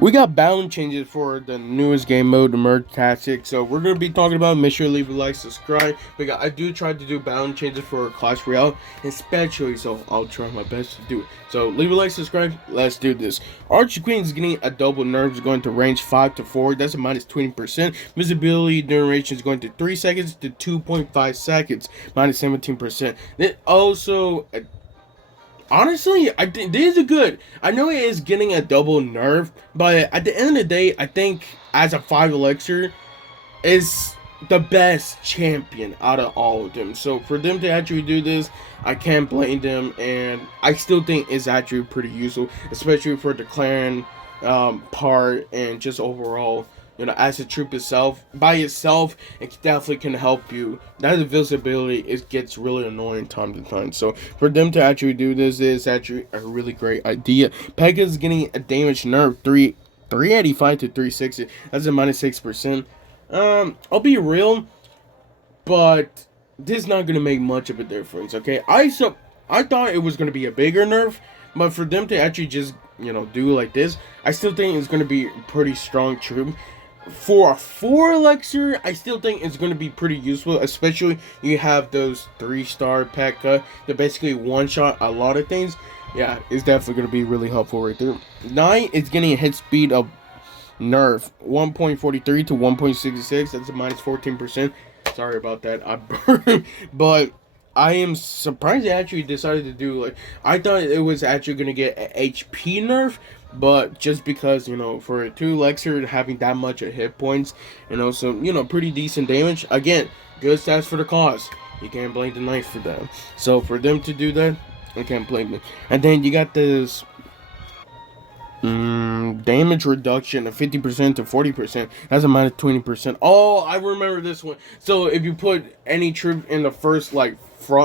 We got balance changes for the newest game mode, the Merge Tactics. So we're gonna be talking about. Make sure to leave a like, subscribe. I do try to do balance changes for Clash Royale, especially. So I'll try my best to do it. So leave a like, subscribe. Let's do this. Archer Queen is getting a double nerf. Is going to range 5 to 4. That's a minus 20%. Visibility duration is going to 3 seconds to 2.5 seconds, minus 17%. Then also honestly, I think these are good. I know it is getting a double nerf, but at the end of the day, I think as a 5 elixir is the best champion out of all of them. So for them to actually do this, I can't blame them, and I still think it's actually pretty useful, especially for the clan part and just overall. As a troop itself, by itself, it definitely can help you. That invisibility, it gets really annoying time to time. So for them to actually do this is actually a really great idea. Pekka is getting a damage nerf 385 to 360. That's a minus 6%. I'll be real, but this is not gonna make much of a difference. Okay, I thought it was gonna be a bigger nerf, but for them to actually just do like this, I still think it's gonna be a pretty strong troop. For a 4 elixir, I still think it's going to be pretty useful, especially you have those 3-star P.E.K.K.A that basically one-shot a lot of things. Yeah, it's definitely going to be really helpful right there. 9 is getting a hit speed of nerf 1.43 to 1.66. That's a minus 14%. Sorry about that. I burned, but I am surprised they actually decided to do like I thought it was actually gonna get a HP nerf, but just because for a 2 elixir having that much of hit points and also pretty decent damage, again, good stats for the cause. You can't blame the knife for that. So for them to do that, I can't blame them. And then you got this damage reduction of 50% to 40%. That's a minus 20%. Oh, I remember this one. So if you put any troop in the first front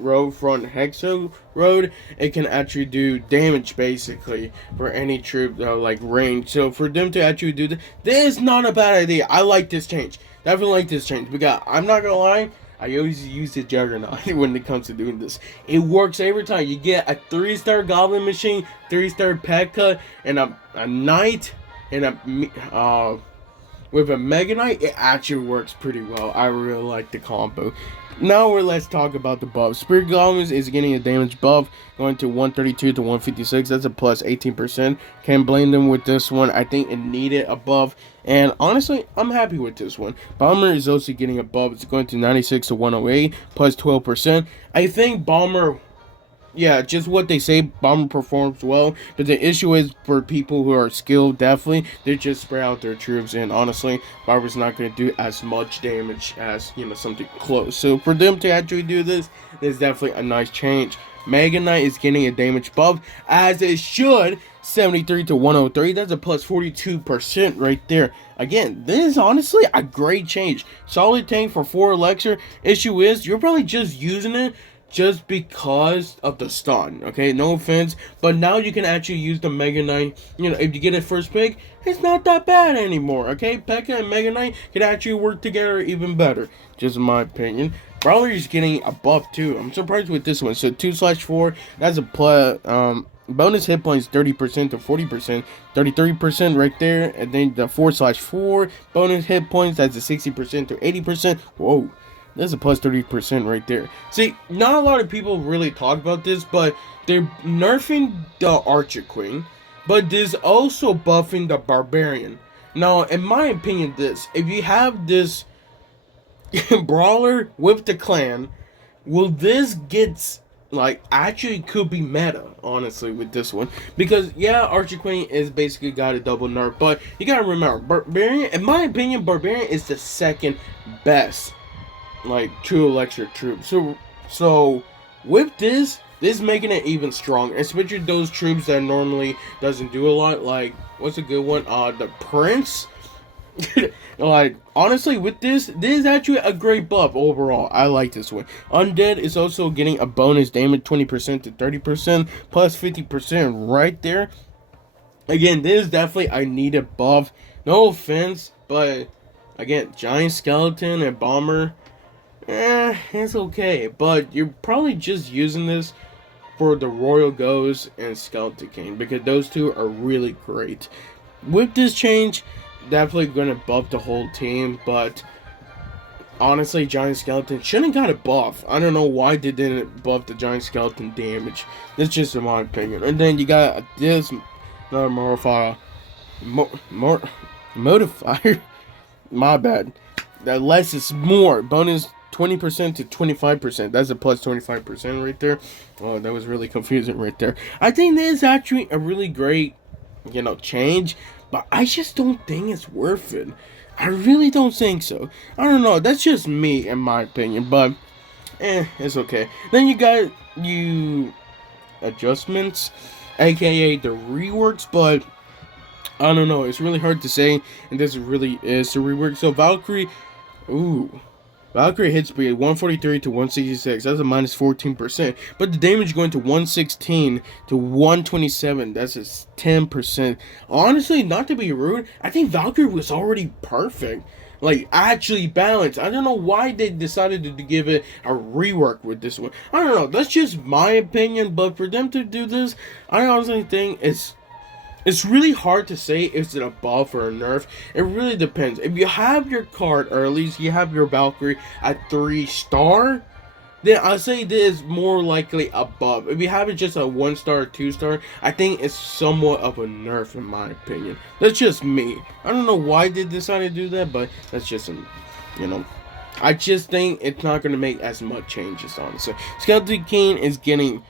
hexa road, it can actually do damage basically for any troop range. So for them to actually do this is not a bad idea. I like this change. Definitely like this change because I'm not gonna lie, I always use the Juggernaut when it comes to doing this. It works every time. You get a 3-star Goblin Machine, 3-star P.E.K.K.A, and a Knight, and with a Mega Knight, it actually works pretty well. I really like the combo. Now let's talk about the buff. Spirit Goblins is getting a damage buff going to 132 to 156. That's a plus 18%. Can't blame them with this one. I think it needed a buff. And honestly, I'm happy with this one. Bomber is also getting a buff. It's going to 96 to 108 plus 12%. I think Bomber, yeah, just what they say, Bomber performs well, but the issue is for people who are skilled, definitely, they just spray out their troops, and honestly, Bomber's not going to do as much damage as, something close. So for them to actually do this is definitely a nice change. Mega Knight is getting a damage buff, as it should, 73 to 103. That's a plus 42% right there. Again, this is honestly a great change. Solid tank for 4 elixir. Issue is, you're probably just using it just because of the stun, okay? No offense, but now you can actually use the Mega Knight. If you get a first pick, it's not that bad anymore, okay? P.E.K.K.A and Mega Knight can actually work together even better, just in my opinion. Brawler is getting a buff too. I'm surprised with this one. So 2/4, that's a plus. Bonus hit points 30% to 40%, 33% right there, and then the 4/4 bonus hit points, that's a 60% to 80%. Whoa. That's a plus 30% right there. See, not a lot of people really talk about this, but they're nerfing the Archer Queen, but there's also buffing the Barbarian. Now, in my opinion, if you have this Brawler with the clan, will this get actually could be meta, honestly, with this one, because yeah, Archer Queen is basically got a double nerf, but you gotta remember, Barbarian, in my opinion, Barbarian is the second best true elixir troops. So with this making it even stronger, especially those troops that normally doesn't do a lot. Like, what's a good one? The Prince. Honestly, with this is actually a great buff overall. I like this one. Undead is also getting a bonus damage 20% to 30% plus 50% right there. Again, this is definitely I need a buff. No offense, but again, Giant Skeleton and Bomber, it's okay, but you're probably just using this for the Royal Ghost and Skeleton King, because those two are really great. with this change, definitely gonna buff the whole team, but honestly, Giant Skeleton shouldn't got a buff. I don't know why they didn't buff the Giant Skeleton damage. That's just in my opinion. And then you got this another modifier, modifier. My bad. That less is more. Bonus 20% to 25%. That's a plus 25% right there. Oh, that was really confusing right there. I think this is actually a really great, change, but I just don't think it's worth it. I really don't think so. I don't know. That's just me, in my opinion, but it's okay. Then you got adjustments, aka the reworks, but I don't know. It's really hard to say, and this really is the rework. So Valkyrie, Valkyrie hit speed 143 to 166. That's a minus 14%. But the damage going to 116 to 127. That's a 10%. Honestly, not to be rude, I think Valkyrie was already perfect. Like, actually balanced. I don't know why they decided to give it a rework with this one. I don't know. That's just my opinion. But for them to do this, I honestly think it's really hard to say if it's a buff or a nerf. It really depends. If you have your card, or at least you have your Valkyrie at 3-star, then I'll say this is more likely a buff. If you have it just a 1-star or 2-star, I think it's somewhat of a nerf in my opinion. That's just me. I don't know why they decided to do that, but that's just I just think it's not going to make as much changes, honestly. Skeleton King is getting...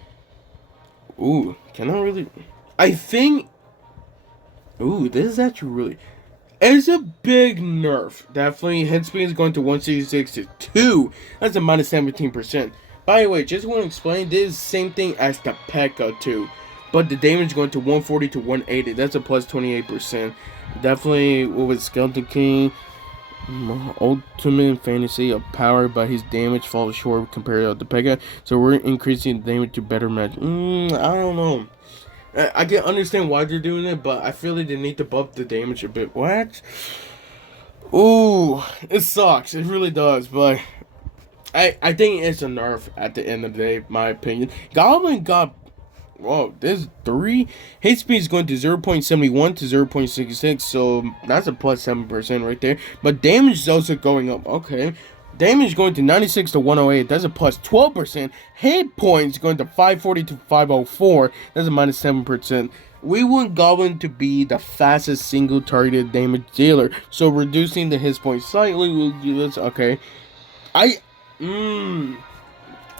can I really... I think... this is actually really... It's a big nerf. Definitely. Hit speed is going to 166 to 2. That's a minus 17%. By the way, just want to explain, this is the same thing as the P.E.K.K.A. too. But the damage going to 140 to 180. That's a plus 28%. Definitely with Skeleton King. Ultimate fantasy of power, but his damage falls short compared to the P.E.K.K.A. So we're increasing the damage to better match. I don't know. I can understand why they're doing it, but I feel like they need to buff the damage a bit. What? It sucks. It really does, but I think it's a nerf at the end of the day, my opinion. Goblin got... this 3. Hit speed is going to 0.71 to 0.66, so that's a plus 7% right there. But damage is also going up. Okay. Damage going to 96 to 108. That's a plus 12%. Hit points going to 540 to 504. That's a minus 7%. We want Goblin to be the fastest single targeted damage dealer. So reducing the hit points slightly will do this. Okay.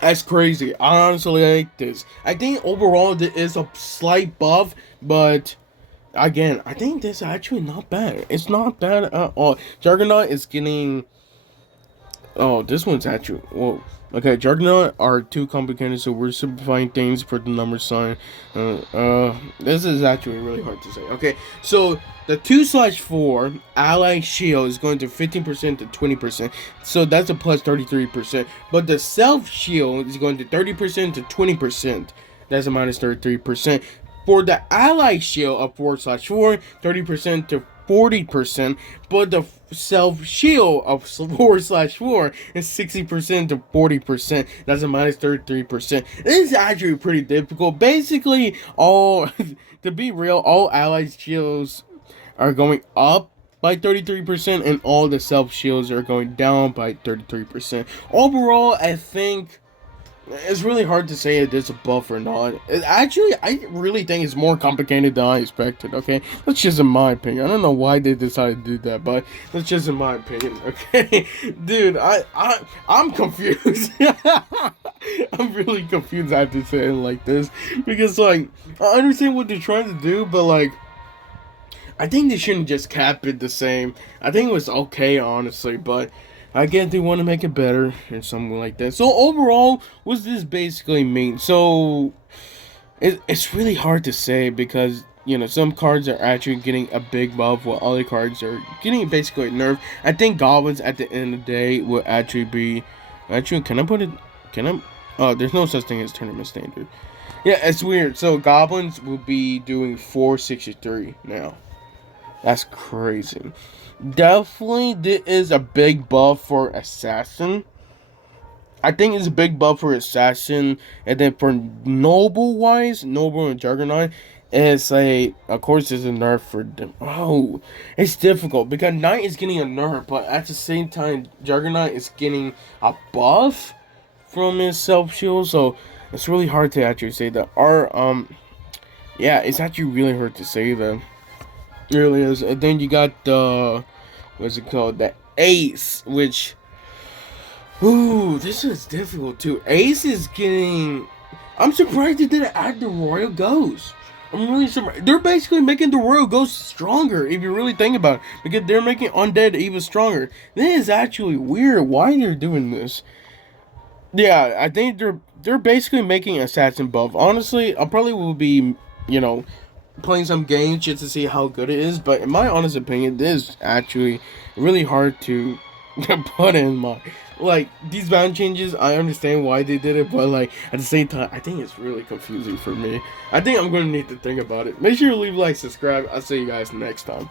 That's crazy. I honestly like this. I think overall there is a slight buff, but again, I think this is actually not bad. It's not bad at all. Juggernaut is getting... this one's actually... Okay, Juggernaut are too complicated, so we're simplifying things for the number sign. This is actually really hard to say. Okay, so the 2/4 ally shield is going to 15% to 20%, so that's a plus 33%. But the self shield is going to 30% to 20%. That's a minus 33%. For the ally shield of 4/4, 30% to 40%, but the self shield of 4/4 is 60% to 40%. That's a minus 33%. This is actually pretty difficult. Basically, to be real, all allied shields are going up by 33%, and all the self shields are going down by 33%. Overall, I think it's really hard to say if it's a buff or not. Actually, I really think it's more complicated than I expected, okay? That's just in my opinion. I don't know why they decided to do that, but that's just in my opinion, okay? Dude, I'm confused. I'm really confused, I have to say it like this. Because, like, I understand what they're trying to do, but, like, I think they shouldn't just cap it the same. I think it was okay, honestly, but... I guess they want to make it better or something like that. So overall, what's this basically mean? So it's really hard to say because some cards are actually getting a big buff while other cards are getting basically a nerf. I think Goblins at the end of the day will actually be can I put it? There's no such thing as tournament standard. Yeah, it's weird. So Goblins will be doing 463 now. That's crazy. Definitely, this is a big buff for Assassin. I think it's a big buff for Assassin. And then for Noble and Juggernaut, It's a, of course, it's a nerf for them. Oh, it's difficult because Knight is getting a nerf, but at the same time, Juggernaut is getting a buff from his self shield. So it's really hard to actually say that. Yeah, it's actually really hard to say that. It really is. And then you got the, what's it called? The Ace, which, ooh, this is difficult too. Ace is getting. I'm surprised they didn't add the Royal Ghost. I'm really surprised. They're basically making the Royal Ghost stronger, if you really think about it, because they're making Undead even stronger. This is actually weird. Why they're doing this? Yeah, I think they're basically making Assassin buff. Honestly, I probably will be, you know, playing some games just to see how good it is. But in my honest opinion, this is actually really hard to put in my, like, these bound changes. I understand why they did it, but like at the same time, I think it's really confusing for me. I think I'm gonna need to think about it. Make sure you leave a like, subscribe. I'll see you guys next time.